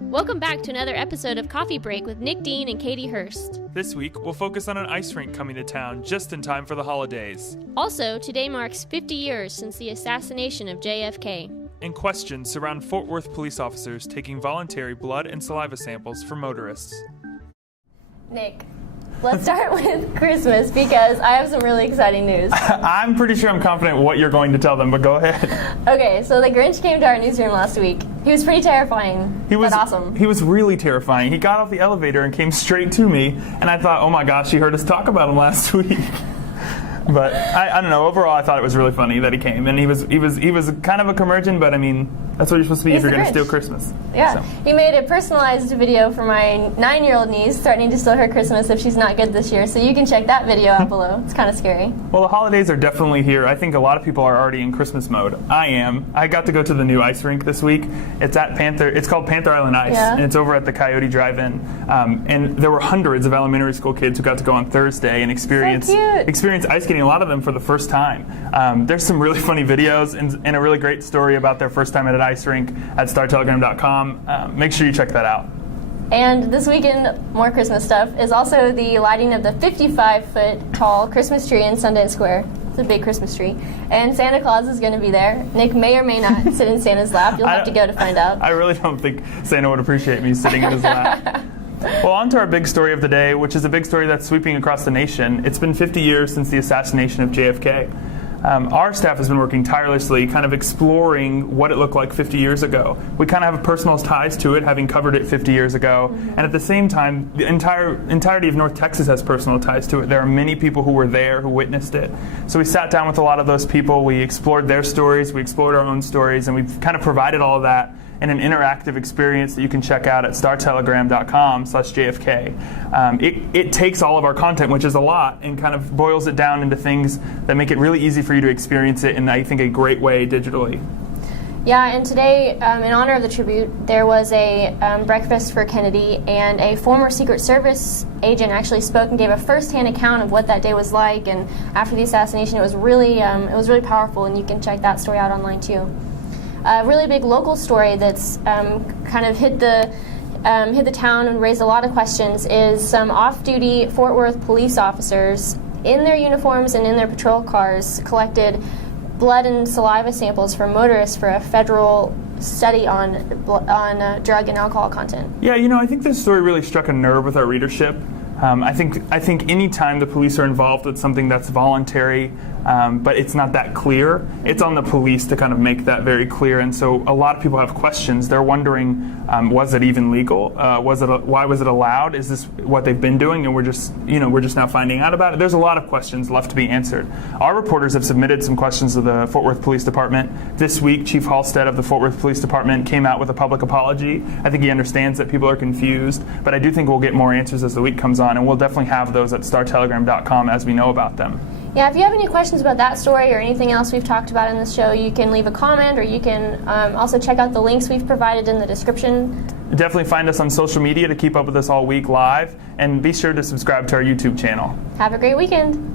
Welcome back to another episode of Coffee Break with Nick Dean and Katie Hurst. This week, we'll focus on an ice rink coming to town just in time for the holidays. Also, today marks 50 years since the assassination of JFK. And questions surround Fort Worth police officers taking voluntary blood and saliva samples for motorists. Nick, let's start with Christmas because I have some really exciting news. I'm pretty sure I'm confident what you're going to tell them, but go ahead. Okay, so the Grinch came to our newsroom last week. He was pretty terrifying, but awesome. He was really terrifying. He got off the elevator and came straight to me, and I thought, oh my gosh, he heard us talk about him last week. But I don't know. Overall, I thought it was really funny that he came, and he was kind of a curmudgeon. But I mean, that's what you're supposed to be if you're going to steal Christmas. Yeah, so. He made a personalized video for my 9-year-old niece, threatening to steal her Christmas if she's not good this year. So you can check that video out below. It's kind of scary. Well, the holidays are definitely here. I think a lot of people are already in Christmas mode. I am. I got to go to the new ice rink this week. It's at Panther. It's called Panther Island Ice, and it's over at the Coyote Drive-In. And there were hundreds of elementary school kids who got to go on Thursday and experience ice skating. A lot of them for the first time. There's some really funny videos and a really great story about their first time at an ice rink at StarTelegram.com. Make sure you check that out. And this weekend, more Christmas stuff, is also the lighting of the 55-foot tall Christmas tree in Sundance Square. It's a big Christmas tree. And Santa Claus is going to be there. Nick may or may not sit in Santa's lap. You'll have to go to find out. I really don't think Santa would appreciate me sitting in his lap. Well, on to our big story of the day, which is a big story that's sweeping across the nation. It's been 50 years since the assassination of JFK. Our staff has been working tirelessly, kind of exploring what it looked like 50 years ago. We kind of have personal ties to it, having covered it 50 years ago. And at the same time, the entirety of North Texas has personal ties to it. There are many people who were there, who witnessed it. So we sat down with a lot of those people. We explored their stories. We explored our own stories. And we've kind of provided all of that in an interactive experience that you can check out at startelegram.com/JFK. It takes all of our content, which is a lot, and kind of boils it down into things that make it really easy for you to experience it in, I think, a great way digitally. Yeah, and today, in honor of the tribute, there was a breakfast for Kennedy, and a former Secret Service agent actually spoke and gave a first-hand account of what that day was like. And after the assassination, it was really powerful, and you can check that story out online too. A really big local story that's kind of hit the town and raised a lot of questions is some off-duty Fort Worth police officers in their uniforms and in their patrol cars collected blood and saliva samples from motorists for a federal study on drug and alcohol content. Yeah, I think this story really struck a nerve with our readership. I think any time the police are involved with something that's voluntary, but it's not that clear, it's on the police to kind of make that very clear. And so a lot of people have questions. They're wondering, was it even legal? Why was it allowed? Is this what they've been doing, and we're just now finding out about it? There's a lot of questions left to be answered. Our reporters have submitted some questions to the Fort Worth Police Department. This week, Chief Halstead of the Fort Worth Police Department came out with a public apology. I think he understands that people are confused, but I do think we'll get more answers as the week comes on, and we'll definitely have those at startelegram.com as we know about them. Yeah, if you have any questions about that story or anything else we've talked about in this show, you can leave a comment, or you can also check out the links we've provided in the description. Definitely find us on social media to keep up with us all week live, and be sure to subscribe to our YouTube channel. Have a great weekend.